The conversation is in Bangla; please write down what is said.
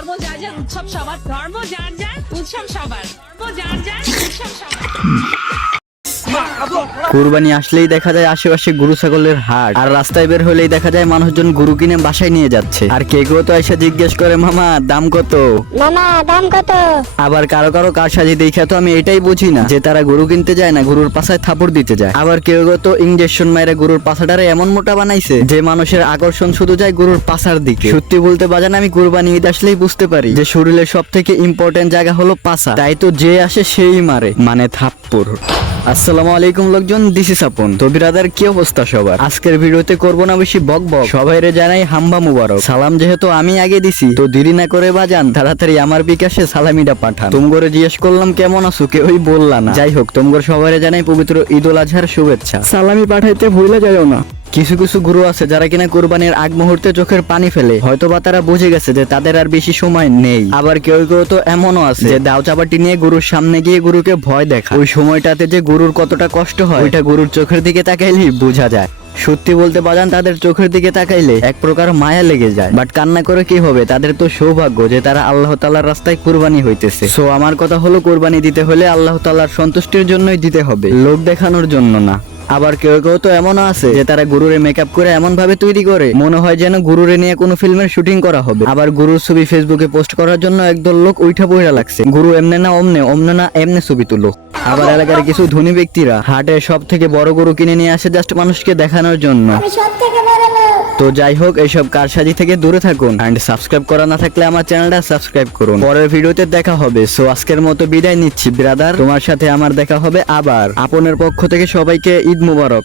ধর্ম যার যার, উৎসব সবার। ধর্ম যার যার, উৎসব সবার। ধর্ম যার যার, উৎসব সবার। কুরবানি আসলেই দেখা যায় আশেপাশে গরু ছাগলের হাট, আর রাস্তায় বের হলেই দেখা যায় মানুষজন গরু কিনে বাসায় নিয়ে যাচ্ছে। আর কে কেউ তো এসে জিজ্ঞেস করে, মামা দাম কত? মামা দাম কত? আবার কারো কারো কারসাজি দেখে তো আমি এটাই বুঝি না যে তারা গরু কিনতে যায় না, গরুর পাছায় থাপড় দিতে যায়। আবার কেউ কেউ তো ইঞ্জেকশন মাইরে গরুর পাছাটারে এমন মোটা বানাইছে যে মানুষের আকর্ষণ শুধু যায় গরুর পাছার দিকে। সত্যি বলতে বাজান, আমি কুরবানি ঈদ আসলেই বুঝতে পারি যে শরীরের সব থেকে ইম্পর্টেন্ট জায়গা হলো পাছা। তাই তো যে আসে সেই মারে, মানে থাপ্পড়। আসসালামু আলাইকুম লোকজন, দিস ইজ আপন। তো বিরাদার কি অবস্থা সবার? আজকের ভিডিওতে করবো না বেশি বক বক, সবাইরে জানাই হাম্বা মুবারক। সালাম যেহেতু আমি আগে দিছি, তো দেরি না করে বাজান তাড়াতাড়ি আমার বিকাশে সালামিটা পাঠান। তোমগরে জিজ্ঞেস করলাম কেমন আছো, কেউই বললা না। যাই হোক, তোমগর সবাইরে জানাই পবিত্র ঈদ উল আজহার শুভেচ্ছা। সালামি পাঠাইতে ভুলে যাও না। কিছু কিছু গুরু আছে যারা কিনা কুরবানির আগ মুহূর্তে চোখের পানি ফেলে, হয়তোবা তারা বুঝে গেছে যে তাদের আর বেশি সময় নেই। আবার কেউ কেউ তো এমনও আছে যে দাও চাপাটি নিয়ে গরুর সামনে গিয়ে গরুকে ভয় দেখা। ওই সময়টাতে যে গরুর কতটা কষ্ট হয় ওইটা গরুর চোখের দিকে তাকাইলেই বোঝা যায়। সত্যি বলতে বাজান, তাদের চোখের দিকে তাকাইলে এক প্রকার মায়া লেগে যায়। বাট কান্না করে কি হবে, তাদের তো সৌভাগ্য যে তারা আল্লাহ তাআলার রাস্তায় কুরবানি হইতেছে। সো আমার কথা হলো, কুরবানি দিতে হলে আল্লাহ তাআলার সন্তুষ্টির জন্যই দিতে হবে, লোক দেখানোর জন্য না। আবার কেউ কেউ তো এমনও আছে যে তারা গরুরে মেকআপ করে এমন ভাবে তৈরি করে মনে হয় যেন গরুরে নিয়ে কোনো ফিল্মের শুটিং করা হবে। আবার গরুর ছবি ফেসবুকে পোস্ট করার জন্য একদল লোক উইঠা বইরা লাগছে, গরু এমনে না অমনে, অমনে না এমনে ছবি তুলো। আবার এলাকার কিছু ধনী ব্যক্তিরা হাটে সব থেকে বড় গরু কিনে নিয়ে আসে জাস্ট মানুষকে দেখানোর জন্য। তো যাই হোক, এইসব কারসাজি থেকে দূরে থাকুন। এন্ড সাবস্ক্রাইব করা না থাকলে আমার চ্যানেলটা সাবস্ক্রাইব করুন। পরের ভিডিওতে দেখা হবে। সো আজকের মতো বিদায় নিচ্ছি ব্রাদার, তোমার সাথে আমার দেখা হবে আবার। আপনের পক্ষ থেকে সবাইকে ঈদ মুবারক।